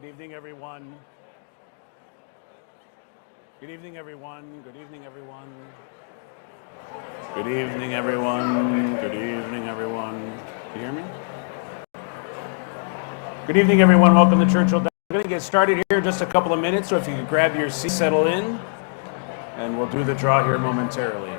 Good evening, everyone. Good evening, everyone. Good evening, everyone. Good evening, everyone. Good evening, everyone. Can you hear me? Good evening, everyone. Welcome to Churchill Downs. We're going to get started here in just a couple of minutes, so if you could grab your seat, settle in, and we'll do the draw here momentarily.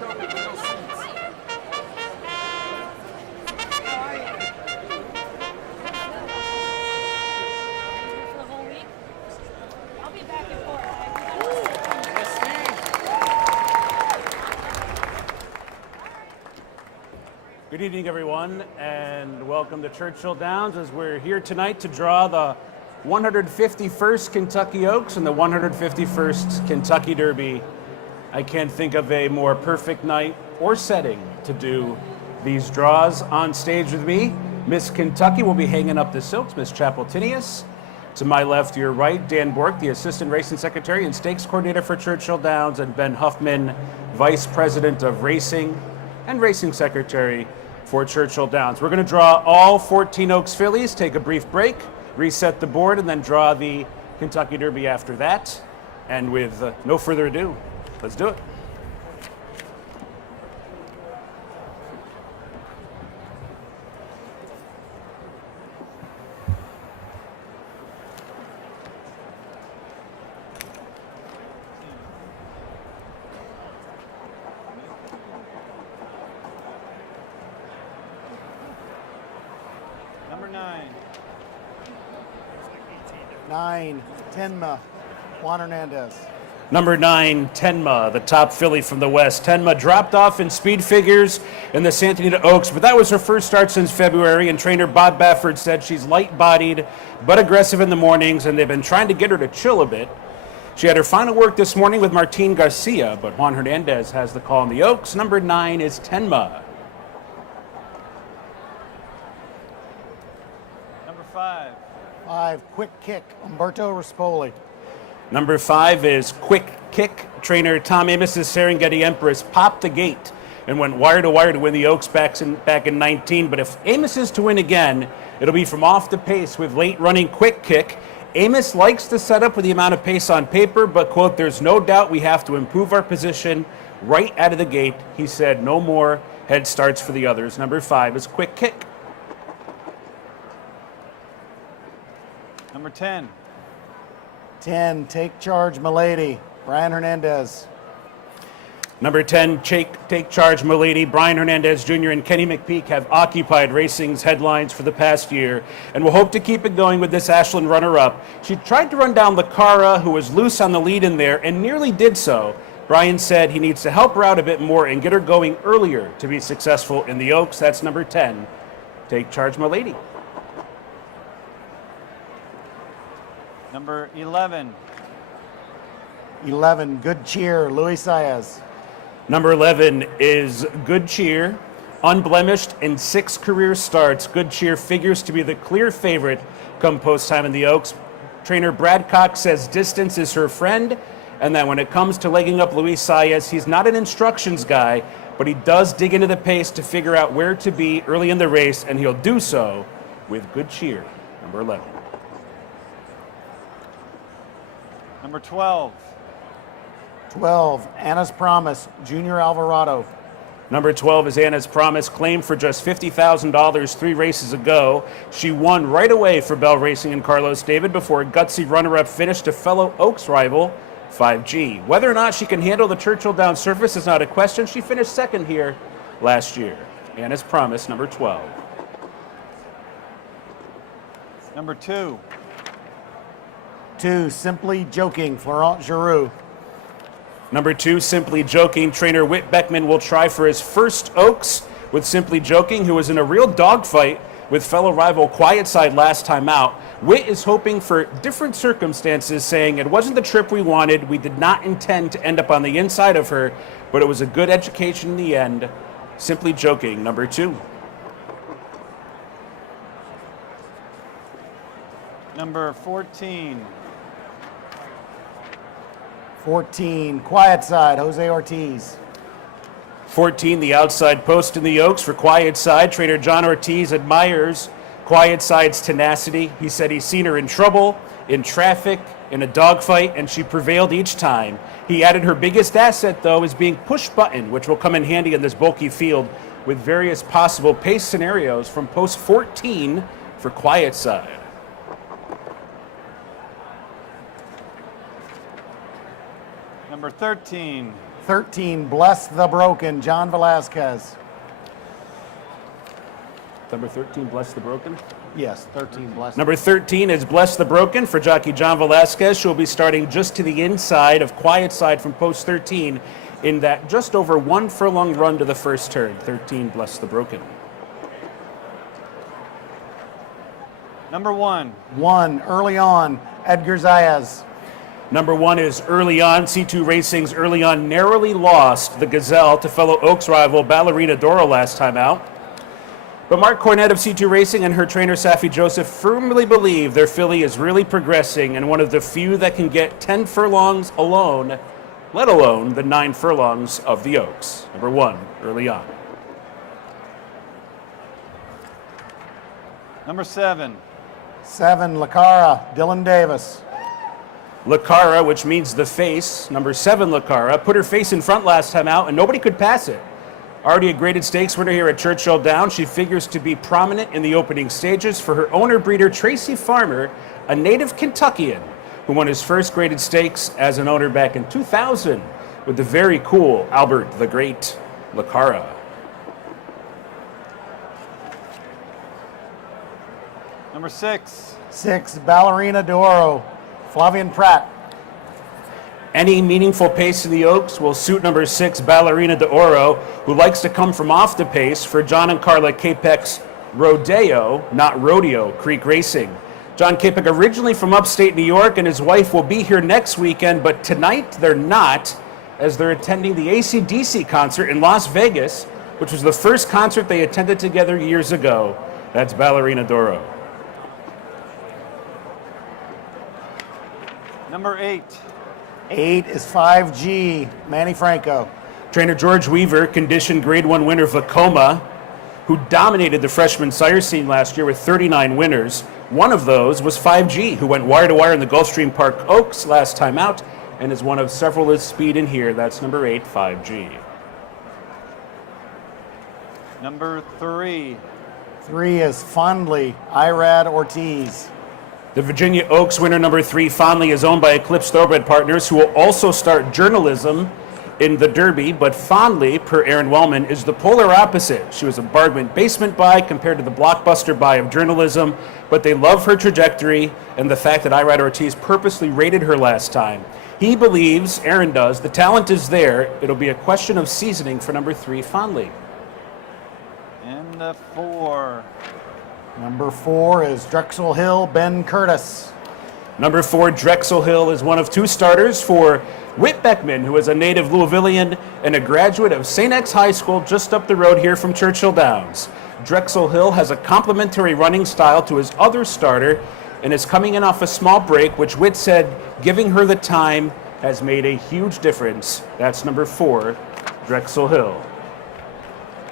Good evening, everyone, and welcome to Churchill Downs as we're here tonight to draw the 151st Kentucky Oaks and the 151st Kentucky Derby. I can't think of a more perfect night or setting to do these draws. On stage with me, Miss Kentucky will be hanging up the silks, Miss Chapel-Tinius. To my left, your right, Dan Bork, the Assistant Racing Secretary and Stakes Coordinator for Churchill Downs, and Ben Huffman, Vice President of Racing and Racing Secretary for Churchill Downs. We're going to draw all 14 Oaks fillies, take a brief break, reset the board, and then draw the Kentucky Derby after that. And with no further ado, let's do it. Number 9. 9, Tenma, Juan Hernandez. Number 9, Tenma, the top filly from the West. Tenma dropped off in speed figures in the Santa Anita Oaks, but that was her first start since February, and trainer Bob Baffert said she's light-bodied but aggressive in the mornings, and they've been trying to get her to chill a bit. She had her final work this morning with Martin Garcia, but Juan Hernandez has the call in the Oaks. Number 9 is Tenma. Number 5. 5, Quick Kick, Umberto Rispoli. Number 5 is Quick Kick. Trainer Tom Amos's Serengeti Empress popped the gate and went wire to wire to win the Oaks back in 19. But if Amos is to win again, it'll be from off the pace with late running Quick Kick. Amos likes to set up with the amount of pace on paper, but, quote, there's no doubt we have to improve our position right out of the gate. He said no more head starts for the others. Number 5 is Quick Kick. Number 10. 10, Take Charge, Milady, Brian Hernandez. Number 10, Take Charge, Milady. Brian Hernandez Jr. and Kenny McPeak have occupied racing's headlines for the past year and will hope to keep it going with this Ashland runner-up. She tried to run down Lara, who was loose on the lead in there, and nearly did so. Brian said he needs to help her out a bit more and get her going earlier to be successful in the Oaks. That's number 10, Take Charge, Milady. Number 11. 11, Good Cheer, Luis Saez. Number 11 is Good Cheer. Unblemished in 6 career starts, Good Cheer figures to be the clear favorite come post time in the Oaks. Trainer Brad Cox says distance is her friend, and that when it comes to legging up Luis Saez, he's not an instructions guy, but he does dig into the pace to figure out where to be early in the race, and he'll do so with Good Cheer, number 11. Number 12. 12, Anna's Promise, Junior Alvarado. Number 12 is Anna's Promise, claimed for just $50,000 3 races ago. She won right away for Bell Racing and Carlos David before a gutsy runner-up finished to fellow Oaks rival 5G. Whether or not she can handle the Churchill Downs surface is not a question. She finished second here last year. Anna's Promise, number 12. Number 2. 2, Simply Joking, Florent Giroux. Number 2, Simply Joking. Trainer Whit Beckman will try for his first Oaks with Simply Joking, who was in a real dogfight with fellow rival Quiet Side last time out. Whit is hoping for different circumstances, saying it wasn't the trip we wanted. We did not intend to end up on the inside of her, but it was a good education in the end. Simply Joking, number 2. Number 14. 14, Quiet Side, Jose Ortiz. 14, the outside post in the Oaks for Quiet Side. Trainer John Ortiz admires Quiet Side's tenacity. He said he's seen her in trouble, in traffic, in a dogfight, and she prevailed each time. He added her biggest asset, though, is being push button, which will come in handy in this bulky field with various possible pace scenarios from post 14 for Quiet Side. Number 13. 13, Bless the Broken, John Velasquez. Number 13, Bless the Broken. Yes, 13, Bless. Number 13 is Bless the Broken for jockey John Velasquez. She'll be starting just to the inside of Quiet Side from post 13 in that just over 1 furlong run to the first turn. 13, Bless the Broken. Number 1. 1, Early On, Edgar Zayas. Number 1 is Early On. C2 Racing's Early On narrowly lost the Gazelle to fellow Oaks rival Ballerina Doro last time out. But Mark Cornett of C2 Racing and her trainer Safi Joseph firmly believe their filly is really progressing and one of the few that can get 10 furlongs alone, let alone the 9 furlongs of the Oaks. Number 1, Early On. Number 7. 7, Lacara, Dylan Davis. Lara, which means the face, number 7 Lara, put her face in front last time out and nobody could pass it. Already a graded stakes winner here at Churchill Downs, she figures to be prominent in the opening stages for her owner breeder Tracy Farmer, a native Kentuckian who won his first graded stakes as an owner back in 2000 with the very cool Albert the Great Lara. Number 6. 6, Ballerina Doro, Flavian Pratt. Any meaningful pace in the Oaks will suit number 6, Ballerina Doro, who likes to come from off the pace for John and Carla Capek's Rodeo, not Rodeo, Creek Racing. John Capek originally from upstate New York and his wife will be here next weekend, but tonight they're not, as they're attending the AC/DC concert in Las Vegas, which was the first concert they attended together years ago. That's Ballerina Doro. Number 8. 8 is 5G, Manny Franco. Trainer George Weaver conditioned Grade 1 winner Vekoma, who dominated the freshman sire scene last year with 39 winners. One of those was 5G, who went wire to wire in the Gulfstream Park Oaks last time out and is one of several with speed in here. That's number 8, 5G. Number 3. 3 is Fondly, Irad Ortiz. The Virginia Oaks winner number 3, Fondly, is owned by Eclipse Thoroughbred Partners, who will also start journalism in the Derby, but Fondly, per Aaron Wellman, is the polar opposite. She was a bargain basement buy compared to the blockbuster buy of journalism, but they love her trajectory and the fact that Irad Ortiz purposely rated her last time. He believes, Aaron does, the talent is there. It'll be a question of seasoning for number 3, Fondly. And the 4. Number 4 is Drexel Hill, Ben Curtis. Number 4, Drexel Hill, is one of 2 starters for Whit Beckman, who is a native Louisvillian and a graduate of St. X High School just up the road here from Churchill Downs. Drexel Hill has a complementary running style to his other starter and is coming in off a small break, which Whit said giving her the time has made a huge difference. That's number 4, Drexel Hill.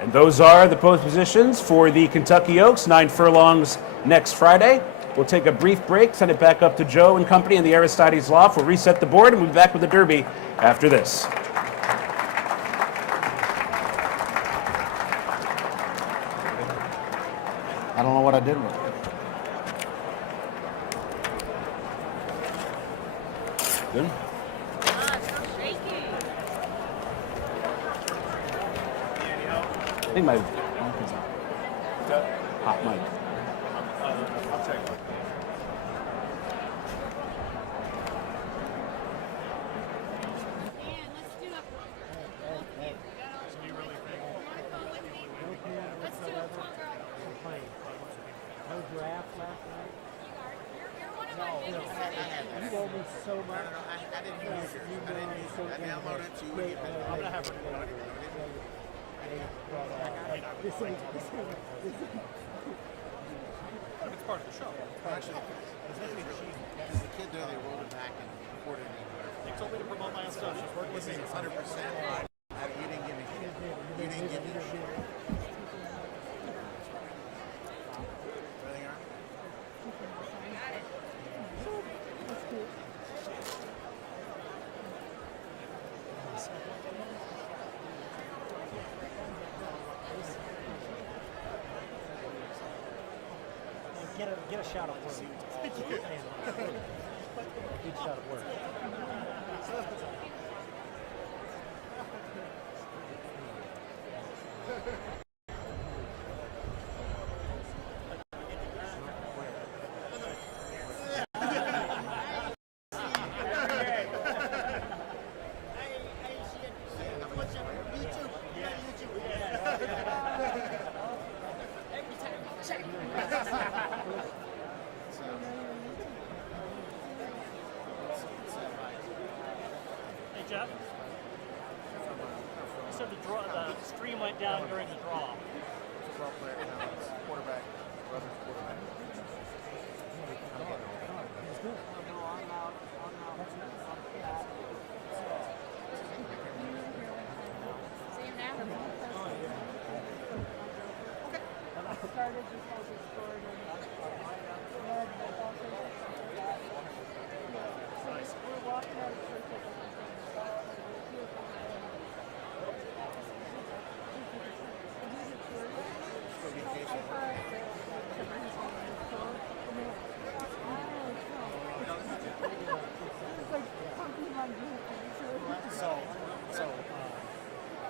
And those are the post positions for the Kentucky Oaks, 9 furlongs next Friday. We'll take a brief break, send it back up to Joe and company in the Aristides Loft. We'll reset the board and we'll be back with the Derby after this. I don't know what I did with it. Good. I think my mic is on. Hot mic. I'll check. It's part of the show. Actually, as a kid there, they rolled it back and recorded it. They told me to promote my own stuff. She's working with me 100%. You didn't give me shit. You didn't give me shit. Everything all right? Get a shot of work. Thank you. Good shot of work. stream went down during the draw. Football player now, it's quarterback, brother's quarterback.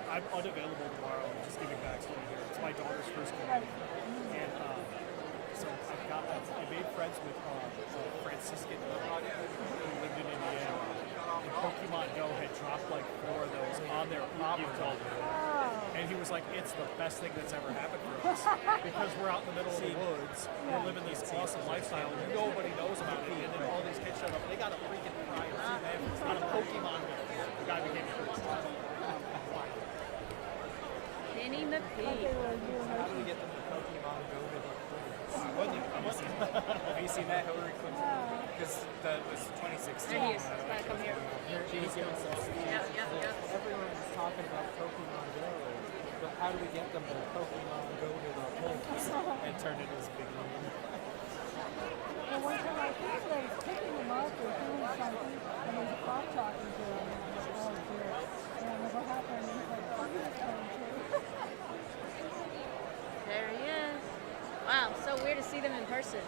I'm unavailable tomorrow. I'm just giving backstory here. It's my daughter's first communion, and so I made friends with Franciscan who lived in Indiana. And Pokemon Go had dropped like 4 of those on their property, and he was like, "It's the best thing that's ever happened for us because we're out in the middle of the woods, we're living this awesome lifestyle, and nobody knows about it." And then all these kids showed up. They got a freaking prize on a Pokemon Go. The guy became a priest. Penny McPhee. How do we get them to Pokemon Go to the polls? Have you seen that Hillary Clinton? Because that was 2016. There he is. He's gotta come here. She's doing some Yeah. Everyone was talking about Pokemon Go, but how do we get them to Pokemon Go to the polls and turn it as a big one? Well, one time I think that I was picking him up or doing something, and there was a cop talking to him, and I'm like, oh, dear. And I'm like, what happened? And he's like, oh, he was coming too. There he is. Wow, so weird to see them in person.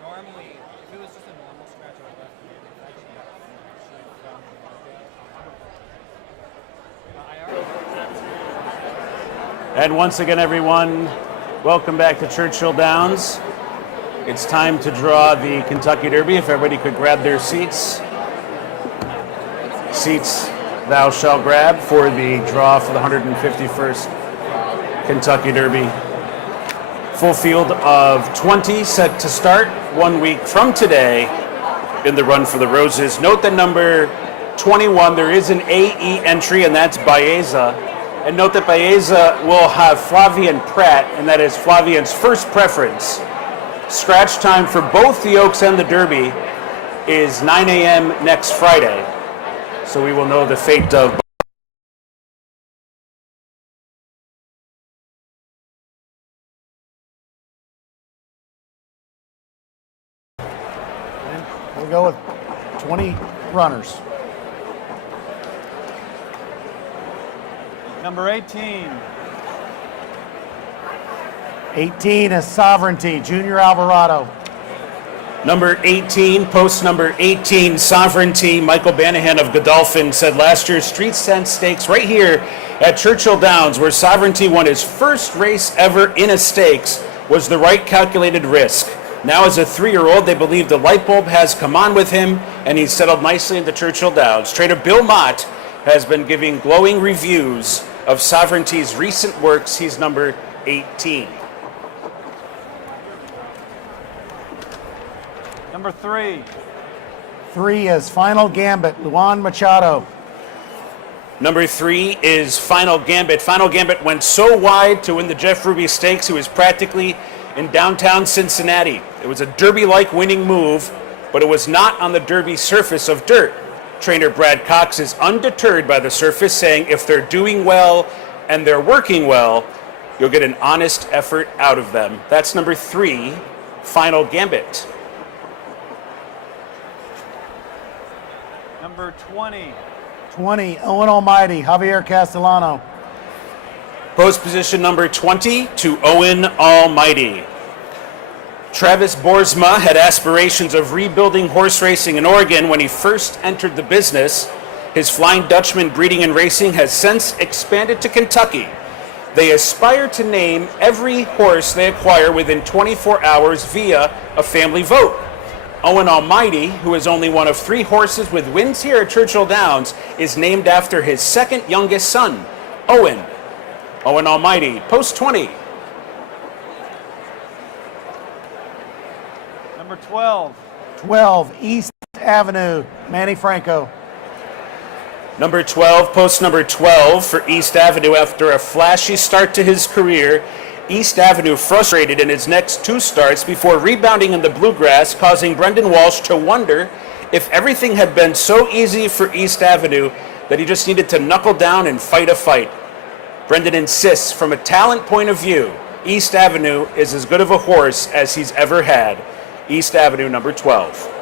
Normally, if it was just a normal scratch on the left hand, it's actually from the And once again, everyone, welcome back to Churchill Downs. It's time to draw the Kentucky Derby. If everybody could grab their seats. Seats thou shalt grab for the draw for the 151st Kentucky Derby. Full field of 20 set to start 1 week from today in the Run for the Roses. Note that number 21, there is an AE entry, and that's Baeza. And note that Baeza will have Flavian Pratt, and that is Flavian's first preference. Scratch time for both the Oaks and the Derby is 9 a.m. next Friday. So we will know the fate of We'll go with 20 runners. Number 18. 18 is Sovereignty, Junior Alvarado. number 18, post number 18, Sovereignty. Michael Banahan of Godolphin said last year's Street Sense Stakes right here at Churchill Downs, where Sovereignty won his first race ever in a stakes, was the right calculated risk. Now as a 3-year-old, they believe the light bulb has come on with him, and he's settled nicely into Churchill Downs. Trader Bill Mott has been giving glowing reviews of Sovereignty's recent works. He's number 18. Number 3. 3 is Final Gambit, Luan Machado. Number 3 is Final Gambit. Final Gambit went so wide to win the Jeff Ruby Stakes, he was practically in downtown Cincinnati. It was a Derby-like winning move, but it was not on the Derby surface of dirt. Trainer Brad Cox is undeterred by the surface, saying if they're doing well and they're working well, you'll get an honest effort out of them. That's number 3, Final Gambit. Number 20. 20, Owen Almighty, Javier Castellano. Post position number 20 to Owen Almighty. Travis Boersma had aspirations of rebuilding horse racing in Oregon when he first entered the business. His Flying Dutchman breeding and racing has since expanded to Kentucky. They aspire to name every horse they acquire within 24 hours via a family vote. Owen Almighty, who is only one of 3 horses with wins here at Churchill Downs, is named after his second youngest son, Owen. Owen Almighty, post 20. Number 12. 12, East Avenue, Manny Franco. Number 12, post number 12 for East Avenue. After a flashy start to his career, East Avenue frustrated in his next 2 starts before rebounding in the bluegrass, causing Brendan Walsh to wonder if everything had been so easy for East Avenue that he just needed to knuckle down and fight a fight. Brendan insists from a talent point of view, East Avenue is as good of a horse as he's ever had. East Avenue, number 12.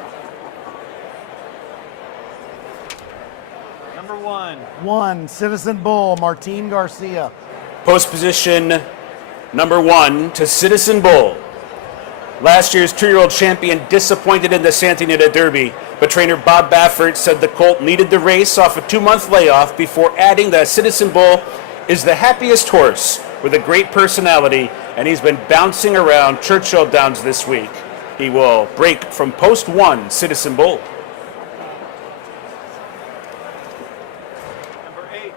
Number 1. 1, Citizen Bull, Martin Garcia. Post position number 1 to Citizen Bull. Last year's 2-year-old champion disappointed in the Santa Anita Derby, but trainer Bob Baffert said the colt needed the race off a 2-month layoff before adding that Citizen Bull is the happiest horse with a great personality, and he's been bouncing around Churchill Downs this week. He will break from post 1, Citizen Bull. Number 8.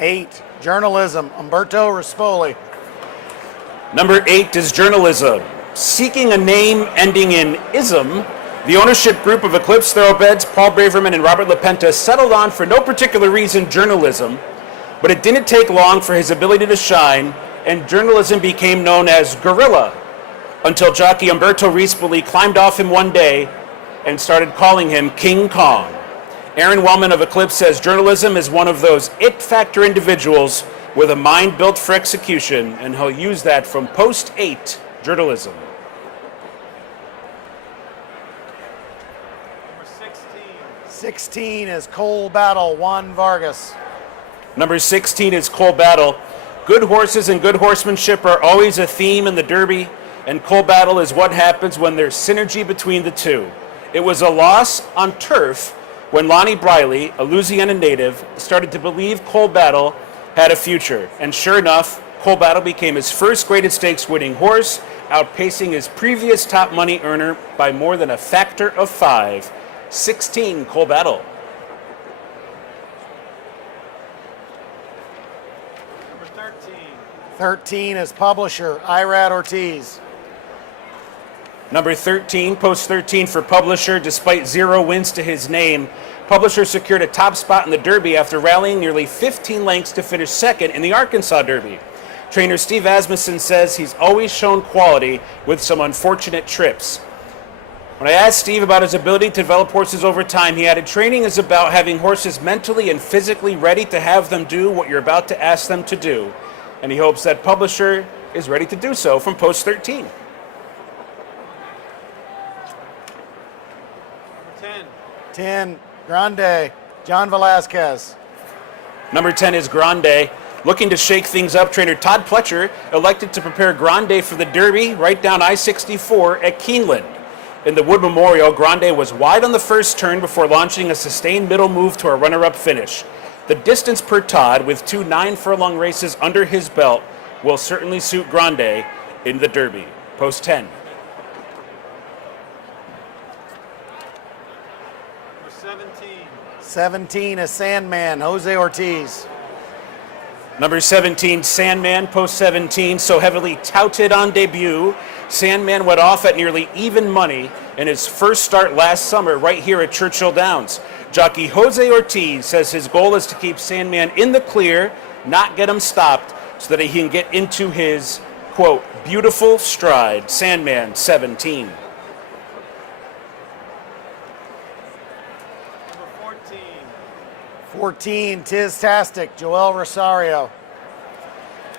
8, Journalism, Umberto Rispoli. Number 8 is Journalism. Seeking a name ending in ism, the ownership group of Eclipse Thoroughbreds, Paul Braverman and Robert LaPenta, settled on, for no particular reason, Journalism, but it didn't take long for his ability to shine, and Journalism became known as Gorilla, until jockey Umberto Rispoli climbed off him one day and started calling him King Kong. Aaron Wellman of Eclipse says Journalism is one of those it-factor individuals with a mind built for execution, and he'll use that from post 8, Journalism. Number 16. 16 is Cole Battle, Juan Vargas. Number 16 is Cole Battle. Good horses and good horsemanship are always a theme in the Derby, and Cole Battle is what happens when there's synergy between the two. It was a loss on turf when Lonnie Briley, a Louisiana native, started to believe Cole Battle had a future. And sure enough, Cole Battle became his first graded stakes winning horse, outpacing his previous top money earner by more than a factor of 5. 16, Cole Battle. Number 13. 13 is Publisher, Irad Ortiz. Number 13, post 13 for Publisher. Despite 0 wins to his name, Publisher secured a top spot in the Derby after rallying nearly 15 lengths to finish second in the Arkansas Derby. Trainer Steve Asmussen says he's always shown quality with some unfortunate trips. When I asked Steve about his ability to develop horses over time, he added, training is about having horses mentally and physically ready to have them do what you're about to ask them to do. And he hopes that Publisher is ready to do so from post 13. Number 10. 10, Grande, John Velasquez. Number 10 is Grande. Looking to shake things up, trainer Todd Pletcher elected to prepare Grande for the Derby right down I-64 at Keeneland. In the Wood Memorial, Grande was wide on the first turn before launching a sustained middle move to a runner-up finish. The distance per Todd, with 2 9-furlong races under his belt, will certainly suit Grande in the Derby. Post 10. Number 17. 17 is Sandman, Jose Ortiz. Number 17, Sandman, post 17, so heavily touted on debut. Sandman went off at nearly even money in his first start last summer right here at Churchill Downs. Jockey Jose Ortiz says his goal is to keep Sandman in the clear, not get him stopped, so that he can get into his, quote, beautiful stride. Sandman, 17. Number 14. 14, Tistastic, Joel Rosario.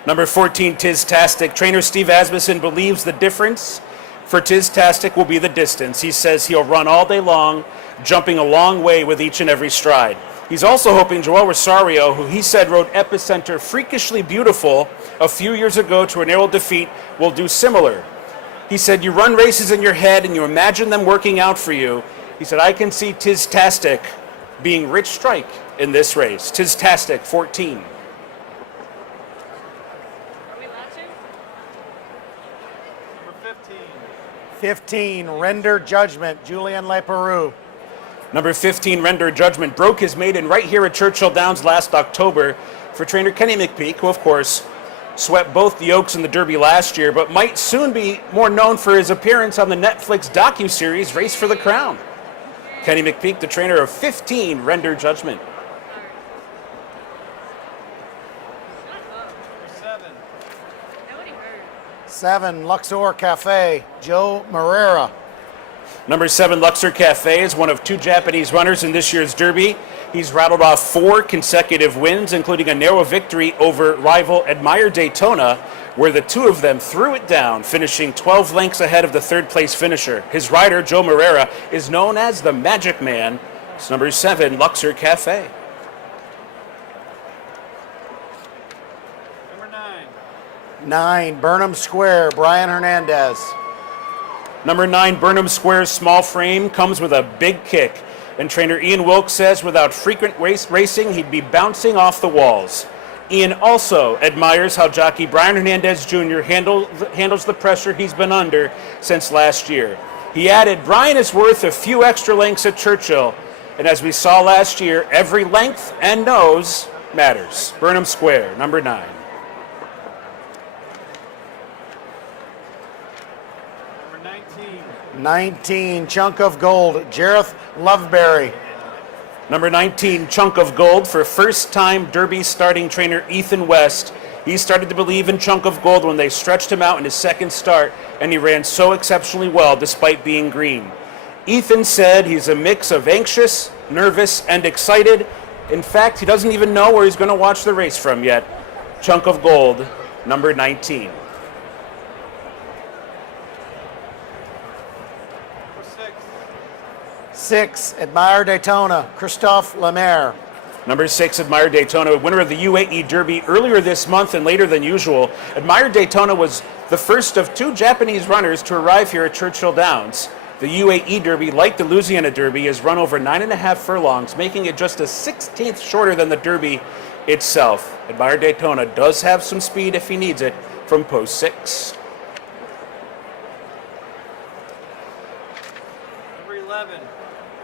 Number 14, Tistastic. Trainer Steve Asmussen believes the difference for Tistastic will be the distance. He says he'll run all day long, jumping a long way with each and every stride. He's also hoping Joel Rosario, who he said rode Epicenter freakishly beautiful a few years ago to a narrow defeat, will do similar. He said, you run races in your head and you imagine them working out for you. He said, I can see Tistastic being Rich Strike in this race. Tistastic, 14. 15, Render Judgment, Julien Leperoux. Number 15, Render Judgment, broke his maiden right here at Churchill Downs last October for trainer Kenny McPeak, who of course swept both the Oaks and the Derby last year, but might soon be more known for his appearance on the Netflix docuseries Race for the Crown. Kenny McPeak, the trainer of 15, Render Judgment. Number 7. Nobody heard. 7, Luxer Cafe, Joe Moreira. Number 7, Luxer Cafe is one of 2 Japanese runners in this year's Derby. He's rattled off 4 consecutive wins, including a narrow victory over rival Admire Daytona, where the 2 of them threw it down, finishing 12 lengths ahead of the 3rd place finisher. His rider, Joe Moreira, is known as the Magic Man. It's number 7, Luxer Cafe. Number 9. 9, Burnham Square, Brian Hernandez. Number 9, Burnham Square's small frame comes with a big kick. And trainer Ian Wilkes says without frequent racing, he'd be bouncing off the walls. Ian also admires how jockey Brian Hernandez Jr. handles the pressure he's been under since last year. He added, Brian is worth a few extra lengths at Churchill. And as we saw last year, every length and nose matters. Burnham Square, number 9. Number 19. 19, Chunk of Gold, Jareth Loveberry. Number 19, Chunk of Gold, for first-time Derby starting trainer Ethan West. He started to believe in Chunk of Gold when they stretched him out in his second start, and he ran so exceptionally well despite being green. Ethan said he's a mix of anxious, nervous, and excited. In fact, he doesn't even know where he's going to watch the race from yet. Chunk of Gold, number 19. 6, Admire Daytona, Christophe Lemaire. Number 6, Admire Daytona, winner of the UAE Derby earlier this month and later than usual. Admire Daytona was the first of 2 Japanese runners to arrive here at Churchill Downs. The UAE Derby, like the Louisiana Derby, is run over 9.5 furlongs, making it just a 16th shorter than the Derby itself. Admire Daytona does have some speed if he needs it from post 6. Number 11.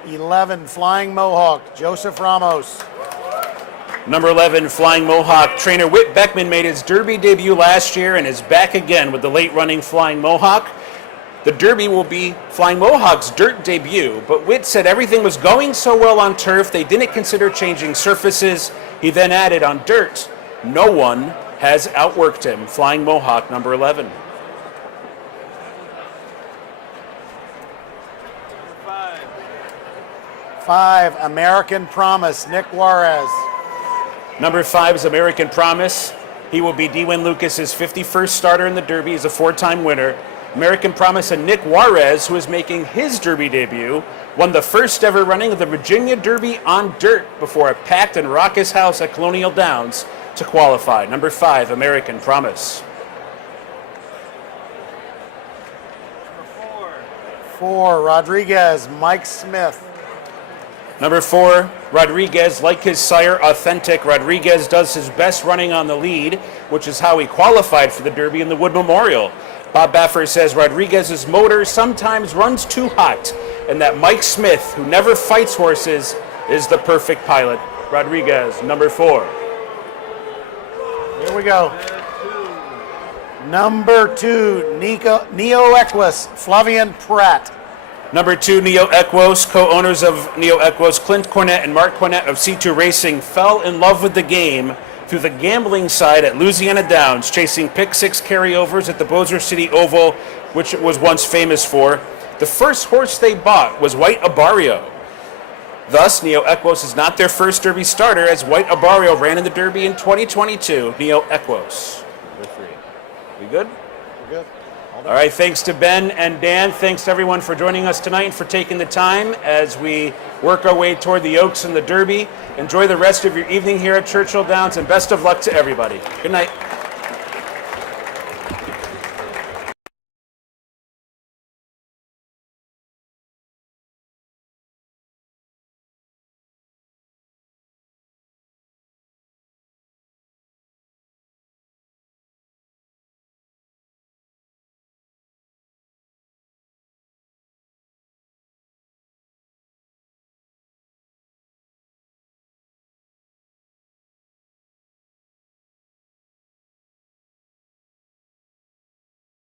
11, Flying Mohawk, Joseph Ramos. Number 11, Flying Mohawk. Trainer Whit Beckman made his Derby debut last year and is back again with the late-running Flying Mohawk. The Derby will be Flying Mohawk's dirt debut, but Whit said everything was going so well on turf they didn't consider changing surfaces. He then added, on dirt, no one has outworked him. Flying Mohawk, number 11. Number 5. 5, American Promise, Nick Juarez. Number 5 is American Promise. He will be D. Wynn Lucas's 51st starter in the Derby. He's a 4-time winner. American Promise and Nick Juarez, who is making his Derby debut, won the first ever running of the Virginia Derby on dirt before a packed and raucous house at Colonial Downs to qualify. Number 5, American Promise. Number 4. 4, Rodriguez, Mike Smith. Number 4, Rodriguez. Like his sire, Authentic, Rodriguez does his best running on the lead, which is how he qualified for the Derby in the Wood Memorial. Bob Baffer says Rodriguez's motor sometimes runs too hot, and that Mike Smith, who never fights horses, is the perfect pilot. Rodriguez, number 4. Here we go. Number 2, Neo Equus, Flavian Pratt. Number 2, Neo Equos. Co-owners of Neo Equos, Clint Cornett and Mark Cornett of C2 Racing, fell in love with the game through the gambling side at Louisiana Downs, chasing pick 6 carryovers at the Bossier City Oval, which it was once famous for. The first horse they bought was White Abarrio. Thus, Neo Equos is not their first Derby starter, as White Abarrio ran in the Derby in 2022. Neo Equos, number 3. We good? We're good. All right, thanks to Ben and Dan. Thanks to everyone for joining us tonight and for taking the time as we work our way toward the Oaks and the Derby. Enjoy the rest of your evening here at Churchill Downs, and best of luck to everybody. Good night.